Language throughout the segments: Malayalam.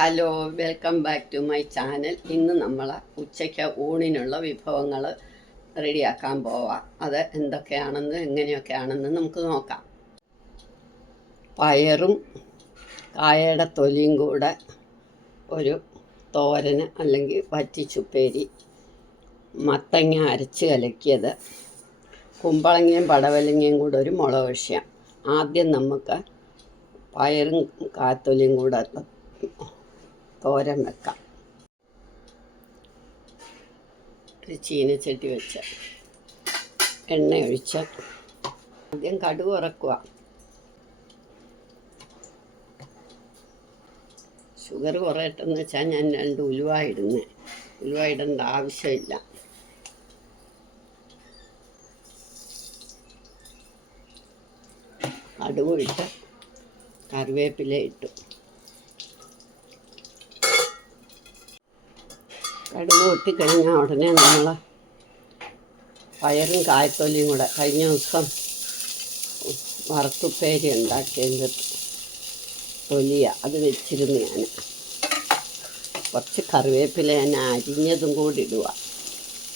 Hello, welcome back to my channel. ഇന്ന് നമ്മൾ ഉച്ചയ്ക്ക് ഊണിനുള്ള വിഭവങ്ങൾ റെഡിയാക്കാൻ പോവാം. അത് എന്തൊക്കെയാണെന്ന് എങ്ങനെയൊക്കെയാണെന്ന് നമുക്ക് നോക്കാം. പയറും കായയുടെ തൊലിയും കൂടെ ഒരു തോരന് അല്ലെങ്കിൽ വറ്റിച്ചുപ്പേരി, മത്തങ്ങ അരച്ച് കലക്കിയത്, കുമ്പളങ്ങയും പടവലങ്ങയും കൂടെ ഒരു മുളക് കഷ്യം. ആദ്യം നമുക്ക് പയറും കാത്തൊലിയും കൂടെ തോരൻ വെക്കാം. ഒരു ചീനച്ചട്ടി വെച്ച് എണ്ണ ഒഴിച്ച് ആദ്യം കടുക് വറക്കുക. ഷുഗർ കുറയട്ടെന്ന് വെച്ചാൽ ഞാൻ 2 ഉലുവ ഇടുന്നത്. ഉലുവ ഇടേണ്ട ആവശ്യമില്ല. കടുകും ഇട്ട് കറിവേപ്പില ഇട്ടു. കടുക് പൊട്ടിക്കഴിഞ്ഞാൽ ഉടനെ നമ്മൾ പയറും കായ്ത്തൊലിയും കൂടെ കഴിഞ്ഞ ദിവസം വറുത്തുപ്പേരി ഉണ്ടാക്കിയതിൻ്റെ തൊലിയാണ് അത് വെച്ചിരുന്നു. ഞാൻ കുറച്ച് കറിവേപ്പില ഞാൻ അരിഞ്ഞതും കൂടി ഇടുക.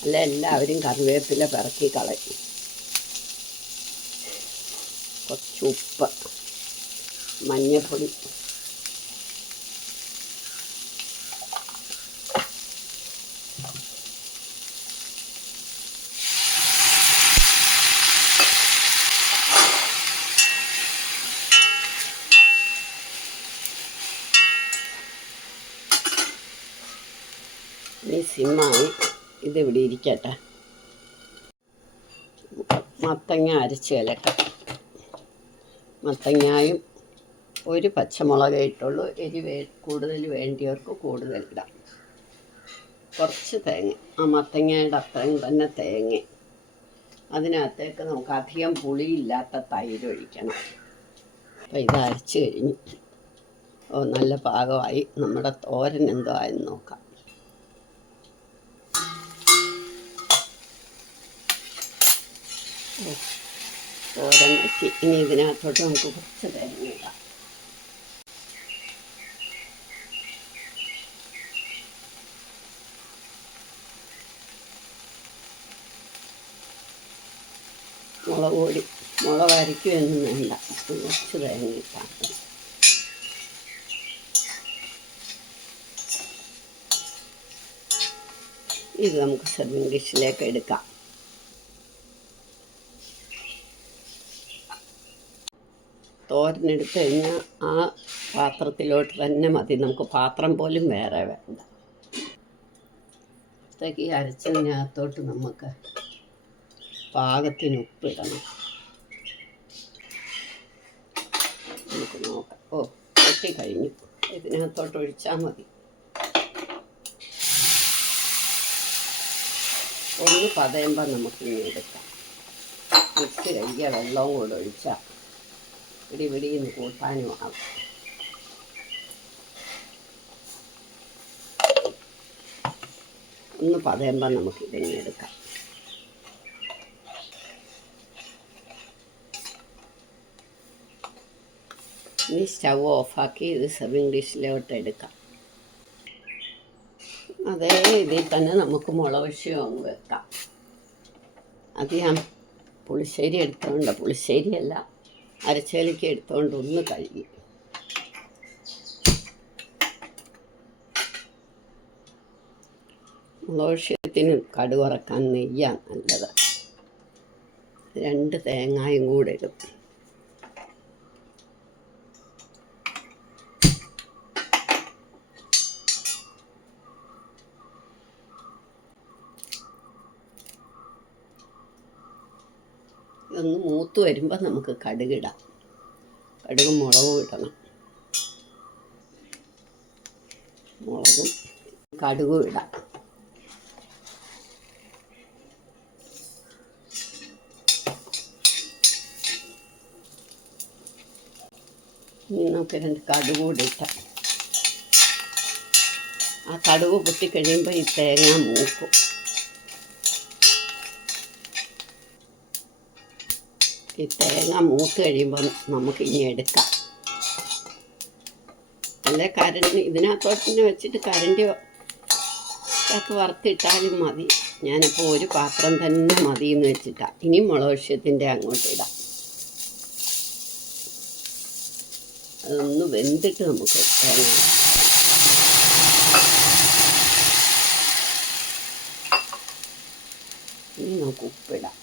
അല്ല എല്ലാവരും കറിവേപ്പില പിറക്കി കളയും. കുറച്ച് ഉപ്പ്, മഞ്ഞൾപ്പൊടി, ഇനി സിമ്മായി ഇതിവിടെ ഇരിക്കട്ടെ. മത്തങ്ങ അരച്ച് കലക്കാം. മത്തങ്ങായും ഒരു പച്ചമുളകേ ഇട്ടുള്ളൂ. എരിവ് കൂടുതൽ വേണ്ടിയവർക്ക് കൂടുതൽ ഇടാം. കുറച്ച് തേങ്ങ, ആ മത്തങ്ങയുടെ അത്രയും തന്നെ തേങ്ങ. അതിനകത്തേക്ക് നമുക്ക് അധികം പുളിയില്ലാത്ത തൈര് ഒഴിക്കണം. അപ്പോൾ ഇത് അരച്ച് കഴിഞ്ഞ് നല്ല പാകമായി. നമ്മുടെ തോരൻ എന്തോ ആയെന്ന് നോക്കാം. തോരൻ വറ്റി. ഇനി ഇതിനകത്തോട്ട് നമുക്ക് കുറച്ച് തേങ്ങ ഇടാം. മുളക് പൊടി, മുളക് അരയ്ക്കുകയൊന്നും വേണ്ട, കുറച്ച് തേങ്ങ ഇട്ടാൽ മതി. ഇത് നമുക്ക് സെർവിങ് ഡിഷിലേക്ക് എടുക്കാം. തോരനെടുത്ത് കഴിഞ്ഞാൽ ആ പാത്രത്തിലോട്ട് തന്നെ മതി. നമുക്ക് പാത്രം പോലും വേറെ വേണ്ട. അപ്പോഴത്തേക്ക് ഈ അരച്ചതിനകത്തോട്ട് നമുക്ക് പാകത്തിന് ഉപ്പിടണം. നമുക്ക് നോക്കാം. പൊട്ടിക്കഴിഞ്ഞു. ഇതിനകത്തോട്ട് ഒഴിച്ചാൽ മതി. ഒന്ന് പതയുമ്പോൾ നമുക്കിനി എടുക്കാം. മിക്സ് കഴുകിയ വെള്ളവും കൂടെ ഒഴിച്ചാൽ ഇടിപിടിന്ന് കൂട്ടാനും ആവും. ഒന്ന് പതയുമ്പോൾ നമുക്കിതിനെ എടുക്കാം. ഇനി സ്റ്റൗ ഓഫാക്കി ഇത് സെർവിങ് ഡിഷിലോട്ട് എടുക്കാം. അതേ ഇതിൽ തന്നെ നമുക്ക് മുളക് കഷ്യം അങ്ങ് വെക്കാം. അത് ഞാൻ പുളിശ്ശേരി എടുത്തോണ്ട്, പുളിശ്ശേരിയല്ല അരച്ചേലിക്ക് എടുത്തുകൊണ്ട് ഒന്ന് കഴുകി. മുളക് കടുക് വറക്കാൻ നെയ്യാണ് നല്ലത്. 2 തേങ്ങായും കൂടെ ഇടും. ഇതൊന്ന് മൂത്ത് വരുമ്പോൾ നമുക്ക് കടുകിടാം. കടുകും മുളകും ഇടണം. മുളകും കടുകും ഇടാം. ഇനി നമുക്ക് 2 കടുക് കൂടി ഇട്ടാം. ആ കടുക് പൊട്ടിക്കഴിയുമ്പോൾ ഈ തേങ്ങ മൂക്കും. ഈ തേങ്ങ മൂത്ത് കഴിയുമ്പോൾ നമുക്ക് ഇനി എടുക്കാം. അല്ലെ കരണ്ടി ഇതിനകത്തോട്ട് തന്നെ വെച്ചിട്ട് കരണ്ടി അകത്ത് വറുത്തിട്ടാലും മതി. ഞാനപ്പോൾ ഒരു പാത്രം തന്നെ മതി എന്ന് വെച്ചിട്ടാണ്. ഇനി മുളക് അങ്ങോട്ട് ഇടാം. അതൊന്ന് വെന്തിട്ട് നമുക്ക് തേങ്ങ ഇനി നമുക്ക് ഉപ്പിടാം.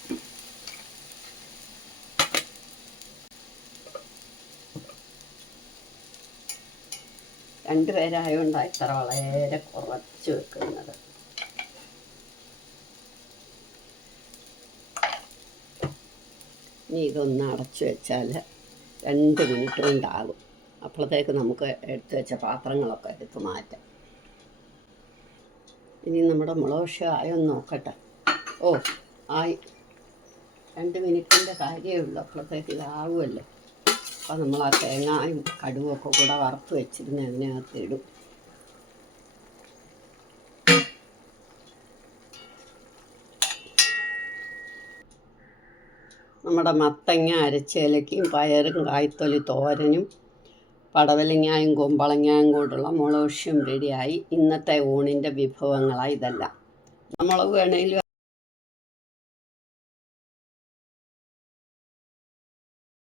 രണ്ടുപേരായതുകൊണ്ടാണ് ഇത്ര വളരെ കുറച്ച് വെക്കുന്നത്. ഇനി ഇതൊന്ന് അടച്ചു വെച്ചാൽ 2 മിനിറ്റ് കൊണ്ടാകും. അപ്പോഴത്തേക്ക് നമുക്ക് എടുത്തു വെച്ച പാത്രങ്ങളൊക്കെ എടുത്ത് മാറ്റാം. ഇനി നമ്മുടെ മുളക് ആയൊന്ന് നോക്കട്ടെ. ഓ ആയി, 2 മിനിറ്റിൻ്റെ കാര്യമേ ഉള്ളൂ. അപ്പോഴത്തേക്ക് ഇതാകുമല്ലോ. അപ്പോൾ നമ്മൾ ആ തേങ്ങയും കടുവൊക്കെ കൂടെ വറുത്ത് വെച്ചിരുന്ന് അതിനകത്ത് ഇടും. നമ്മുടെ മത്തങ്ങ അരച്ചേലയ്ക്കും പയറും കായ്ത്തൊലി തോരനും പടവലങ്ങായും കുമ്പളങ്ങായും കൂടുള്ള മുളക് റെഡിയായി. ഇന്നത്തെ ഊണിൻ്റെ വിഭവങ്ങളാണ് ഇതെല്ലാം. മുളക് വേണമെങ്കിലും